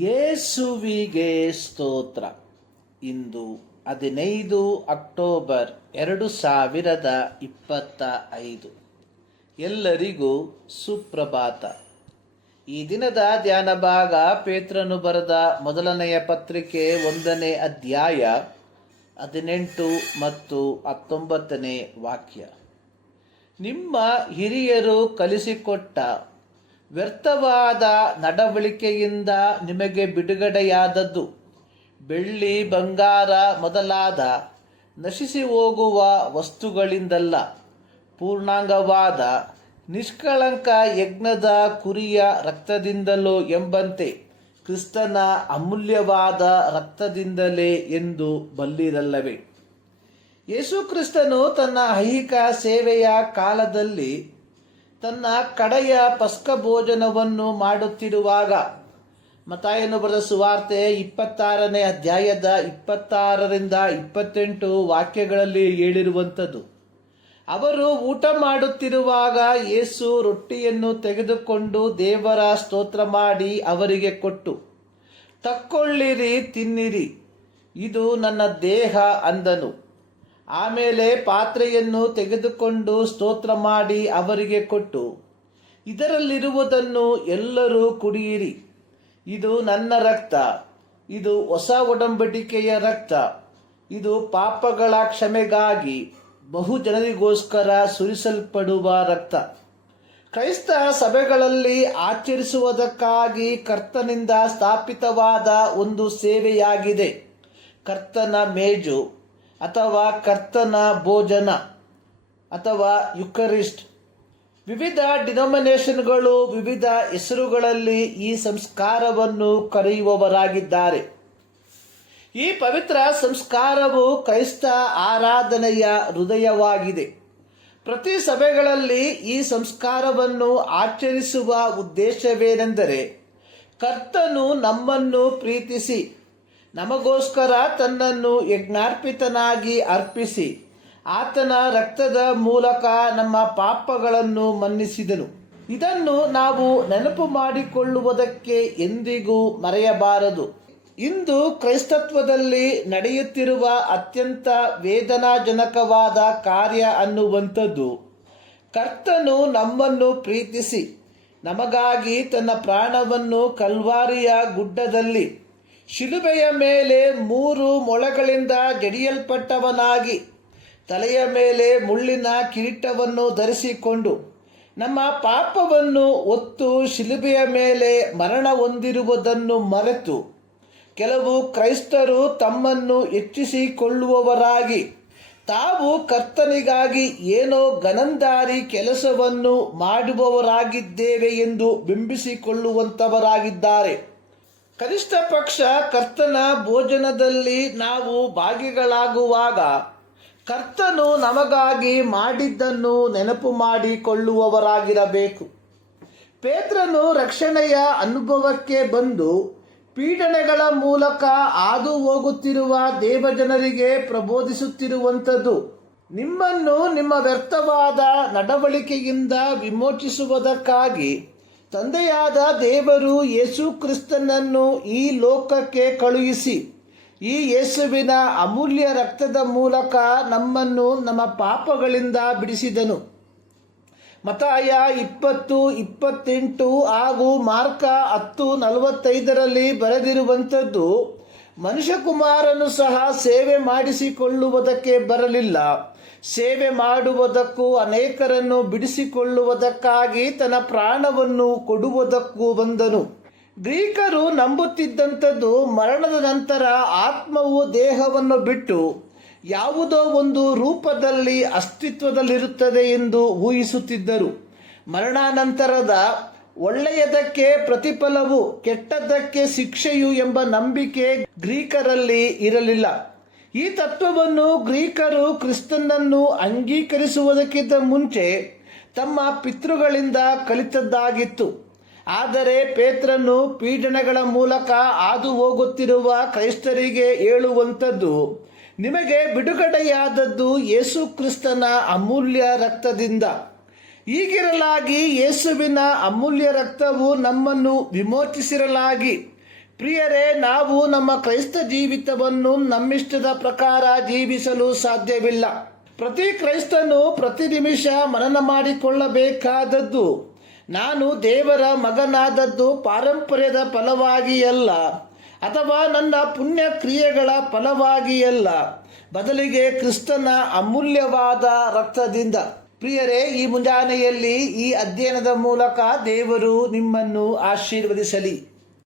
ಯೇಸುವಿಗೆ ಸ್ತೋತ್ರ. ಇಂದು ಹದಿನೈದು ಅಕ್ಟೋಬರ್ ಎರಡು ಸಾವಿರದ ಇಪ್ಪತ್ತ ಐದು. ಎಲ್ಲರಿಗೂ ಸುಪ್ರಭಾತ. ಈ ದಿನದ ಧ್ಯಾನ ಭಾಗ ಪೇತ್ರನು ಬರೆದ ಮೊದಲನೆಯ ಪತ್ರಿಕೆ ಒಂದನೇ ಅಧ್ಯಾಯ ಹದಿನೆಂಟು ಮತ್ತು ಹತ್ತೊಂಬತ್ತನೇ ವಾಕ್ಯ. ನಿಮ್ಮ ಹಿರಿಯರು ಕಲಿಸಿಕೊಟ್ಟ ವ್ಯರ್ಥವಾದ ನಡವಳಿಕೆಯಿಂದ ನಿಮಗೆ ಬಿಡುಗಡೆಯಾದದ್ದು. ಬೆಳ್ಳಿ, ಬಂಗಾರ ಮೊದಲಾದ ನಶಿಸಿ ಹೋಗುವ ವಸ್ತುಗಳಿಂದಲ್ಲ. ಪೂರ್ಣಾಂಗವಾದ ನಿಷ್ಕಳಂಕ ಯಜ್ಞದ ಕುರಿಯ ರಕ್ತದಿಂದಲೋ ಎಂಬಂತೆ ಕ್ರಿಸ್ತನ ಅಮೂಲ್ಯವಾದ ರಕ್ತದಿಂದಲೇ ಎಂದು ಬಲ್ಲಿರಲ್ಲವೇ. ಯೇಸುಕ್ರಿಸ್ತನು ತನ್ನ ಐಹಿಕ ಸೇವೆಯ ಕಾಲದಲ್ಲಿ ತನ್ನ ಕಡೆಯ ಪಸ್ಕ ಭೋಜನವನ್ನು ಮಾಡುತ್ತಿರುವಾಗ, ಮತಾಯನು ಬರೆದ ಸುವಾರ್ತೆ ಇಪ್ಪತ್ತಾರನೇ ಅಧ್ಯಾಯದ ಇಪ್ಪತ್ತಾರರಿಂದ ಇಪ್ಪತ್ತೆಂಟು ವಾಕ್ಯಗಳಲ್ಲಿ ಹೇಳಿರುವಂಥದ್ದು. ಅವರು ಊಟ ಮಾಡುತ್ತಿರುವಾಗ ಯೇಸು ರೊಟ್ಟಿಯನ್ನು ತೆಗೆದುಕೊಂಡು ದೇವರ ಸ್ತೋತ್ರ ಮಾಡಿ ಅವರಿಗೆ ಕೊಟ್ಟು, ತಕ್ಕೊಳ್ಳಿರಿ, ತಿನ್ನಿರಿ, ಇದು ನನ್ನ ದೇಹ ಅಂದನು. ಆಮೇಲೆ ಪಾತ್ರೆಯನ್ನು ತೆಗೆದುಕೊಂಡು ಸ್ತೋತ್ರ ಮಾಡಿ ಅವರಿಗೆ ಕೊಟ್ಟು, ಇದರಲ್ಲಿರುವುದನ್ನು ಎಲ್ಲರೂ ಕುಡಿಯಿರಿ. ಇದು ನನ್ನ ರಕ್ತ, ಇದು ಹೊಸ ಒಡಂಬಡಿಕೆಯ ರಕ್ತ, ಇದು ಪಾಪಗಳ ಕ್ಷಮೆಗಾಗಿ ಬಹು ಜನರಿಗೋಸ್ಕರ ಸುರಿಸಲ್ಪಡುವ ರಕ್ತ. ಕ್ರೈಸ್ತ ಸಭೆಗಳಲ್ಲಿ ಆಚರಿಸುವುದಕ್ಕಾಗಿ ಕರ್ತನಿಂದ ಸ್ಥಾಪಿತವಾದ ಒಂದು ಸೇವೆಯಾಗಿದೆ. ಕರ್ತನ ಮೇಜು. ಅಥವಾ ಕರ್ತನ ಭೋಜನ ಅಥವಾ ಯುಕರಿಸ್ಟ್. ವಿವಿಧ ಡಿನೋಮಿನೇಷನ್ಗಳು, ವಿವಿಧ ಹೆಸರುಗಳಲ್ಲಿ ಈ ಸಂಸ್ಕಾರವನ್ನು ಕರೆಯುವವರಾಗಿದ್ದಾರೆ. ಈ ಪವಿತ್ರ ಸಂಸ್ಕಾರವು ಕ್ರೈಸ್ತ ಆರಾಧನೆಯ ಹೃದಯವಾಗಿದೆ. ಪ್ರತಿ ಸಭೆಗಳಲ್ಲಿ ಈ ಸಂಸ್ಕಾರವನ್ನು ಆಚರಿಸುವ ಉದ್ದೇಶವೇನೆಂದರೆ, ಕರ್ತನು ನಮ್ಮನ್ನು ಪ್ರೀತಿಸಿ ನಮಗೋಸ್ಕರ ತನ್ನನ್ನು ಯಜ್ಞಾರ್ಪಿತನಾಗಿ ಅರ್ಪಿಸಿ, ಆತನ ರಕ್ತದ ಮೂಲಕ ನಮ್ಮ ಪಾಪಗಳನ್ನು ಮನ್ನಿಸಿದನು. ಇದನ್ನು ನಾವು ನೆನಪು ಮಾಡಿಕೊಳ್ಳುವುದಕ್ಕೆ ಎಂದಿಗೂ ಮರೆಯಬಾರದು. ಇಂದು ಕ್ರೈಸ್ತತ್ವದಲ್ಲಿ ನಡೆಯುತ್ತಿರುವ ಅತ್ಯಂತ ವೇದನಾಜನಕವಾದ ಕಾರ್ಯ ಅನ್ನುವಂಥದ್ದು, ಕರ್ತನು ನಮ್ಮನ್ನು ಪ್ರೀತಿಸಿ, ನಮಗಾಗಿ ತನ್ನ ಪ್ರಾಣವನ್ನು ಕಲ್ವಾರಿಯ ಗುಡ್ಡದಲ್ಲಿ ಶಿಲುಬೆಯ ಮೇಲೆ ಮೂರು ಮೊಳಗಳಿಂದ ಜಡಿಯಲ್ಪಟ್ಟವನಾಗಿ ತಲೆಯ ಮೇಲೆ ಮುಳ್ಳಿನ ಕಿರೀಟವನ್ನು ಧರಿಸಿಕೊಂಡು, ನಮ್ಮ ಪಾಪವನ್ನು ಒತ್ತು ಶಿಲುಬೆಯ ಮೇಲೆ ಮರಣ ಹೊಂದಿರುವುದನ್ನು ಮರೆತು, ಕೆಲವು ಕ್ರೈಸ್ತರು ತಮ್ಮನ್ನು ಹೆಚ್ಚಿಸಿಕೊಳ್ಳುವವರಾಗಿ, ತಾವು ಕರ್ತನಿಗಾಗಿ ಏನೋ ಗನಂದಾರಿ ಕೆಲಸವನ್ನು ಮಾಡುವವರಾಗಿದ್ದೇವೆ ಎಂದು ಬಿಂಬಿಸಿಕೊಳ್ಳುವಂಥವರಾಗಿದ್ದಾರೆ ಕನಿಷ್ಠ ಪಕ್ಷ ಕರ್ತನ ಭೋಜನದಲ್ಲಿ ನಾವು ಭಾಗಿಗಳಾಗುವಾಗ ಕರ್ತನು ನಮಗಾಗಿ ಮಾಡಿದ್ದನ್ನು ನೆನಪು ಮಾಡಿಕೊಳ್ಳುವವರಾಗಿರಬೇಕು. ಪೇತ್ರನು ರಕ್ಷಣೆಯ ಅನುಭವಕ್ಕೆ ಬಂದು ಪೀಡನೆಗಳ ಮೂಲಕ ಹಾದು ಹೋಗುತ್ತಿರುವ ದೇವಜನರಿಗೆ ಪ್ರಬೋಧಿಸುತ್ತಿರುವಂಥದ್ದು. ನಿಮ್ಮನ್ನು ನಿಮ್ಮ ವ್ಯರ್ಥವಾದ ನಡವಳಿಕೆಯಿಂದ ವಿಮೋಚಿಸುವುದಕ್ಕಾಗಿ ತಂದೆಯಾದ ದೇವರು ಯೇಸು ಕ್ರಿಸ್ತನನ್ನು ಈ ಲೋಕಕ್ಕೆ ಕಳುಹಿಸಿ, ಈ ಯೇಸುವಿನ ಅಮೂಲ್ಯ ರಕ್ತದ ಮೂಲಕ ನಮ್ಮನ್ನು ನಮ್ಮ ಪಾಪಗಳಿಂದ ಬಿಡಿಸಿದನು. ಮತಾಯ ಇಪ್ಪತ್ತು, ಇಪ್ಪತ್ತೆಂಟು ಹಾಗೂ ಮಾರ್ಕ ಹತ್ತು, ನಲವತ್ತೈದರಲ್ಲಿ ಬರೆದಿರುವಂಥದ್ದು ಮನುಷ್ಯಕುಮಾರನು ಸಹ ಸೇವೆ ಮಾಡಿಸಿಕೊಳ್ಳುವುದಕ್ಕೆ ಬರಲಿಲ್ಲ. ಸೇವೆ ಮಾಡುವುದಕ್ಕೂ ಅನೇಕರನ್ನು ಬಿಡಿಸಿಕೊಳ್ಳುವುದಕ್ಕಾಗಿ ತನ್ನ ಪ್ರಾಣವನ್ನು ಕೊಡುವುದಕ್ಕೂ ಬಂದನು. ಗ್ರೀಕರು ನಂಬುತ್ತಿದ್ದಂಥದ್ದು ಮರಣದ ನಂತರ ಆತ್ಮವು ದೇಹವನ್ನು ಬಿಟ್ಟು ಯಾವುದೋ ಒಂದು ರೂಪದಲ್ಲಿ ಅಸ್ತಿತ್ವದಲ್ಲಿರುತ್ತದೆ ಎಂದು ಊಹಿಸುತ್ತಿದ್ದರು. ಮರಣಾನಂತರದ ಒಳ್ಳೆಯದಕ್ಕೆ ಪ್ರತಿಫಲವು, ಕೆಟ್ಟದ್ದಕ್ಕೆ ಶಿಕ್ಷೆಯು ಎಂಬ ನಂಬಿಕೆ ಗ್ರೀಕರಲ್ಲಿ ಇರಲಿಲ್ಲ. ಈ ತತ್ವವನ್ನು ಗ್ರೀಕರು ಕ್ರಿಸ್ತನನ್ನು ಅಂಗೀಕರಿಸುವುದಕ್ಕಿಂತ ಮುಂಚೆ ತಮ್ಮ ಪಿತೃಗಳಿಂದ ಕಲಿತದ್ದಾಗಿತ್ತು. ಆದರೆ ಪೇತ್ರನು ಪೀಡನೆಗಳ ಮೂಲಕ ಹಾದು ಹೋಗುತ್ತಿರುವ ಕ್ರೈಸ್ತರಿಗೆ ಹೇಳುವಂಥದ್ದು, ನಿಮಗೆ ಬಿಡುಗಡೆಯಾದದ್ದು ಯೇಸು ಕ್ರಿಸ್ತನ ಅಮೂಲ್ಯ ರಕ್ತದಿಂದ. ಹೀಗಿರಲಾಗಿ ಯೇಸುವಿನ ಅಮೂಲ್ಯ ರಕ್ತವು ನಮ್ಮನ್ನು ವಿಮೋಚಿಸಿರಲಾಗಿ. ಪ್ರಿಯರೇ, ನಾವು ನಮ್ಮ ಕ್ರೈಸ್ತ ಜೀವಿತವನ್ನು ನಮ್ಮಿಷ್ಟದ ಪ್ರಕಾರ ಜೀವಿಸಲು ಸಾಧ್ಯವಿಲ್ಲ. ಪ್ರತಿ ಕ್ರೈಸ್ತನು ಪ್ರತಿ ನಿಮಿಷ ಮನನ ಮಾಡಿಕೊಳ್ಳಬೇಕಾದದ್ದು. ನಾನು ದೇವರ ಮಗನಾದದ್ದು ಪಾರಂಪರ್ಯದ ಫಲವಾಗಿ ಅಲ್ಲ, ಅಥವಾ ನನ್ನ ಪುಣ್ಯ ಕ್ರಿಯೆಗಳ ಫಲವಾಗಿ ಅಲ್ಲ. ಬದಲಿಗೆ ಕ್ರಿಸ್ತನ ಅಮೂಲ್ಯವಾದ ರಕ್ತದಿಂದ. ಪ್ರಿಯರೇ ಈ ಮುಂಜಾನೆಯಲ್ಲಿ ಈ ಅಧ್ಯಯನದ ಮೂಲಕ ದೇವರು ನಿಮ್ಮನ್ನು ಆಶೀರ್ವದಿಸಲಿ.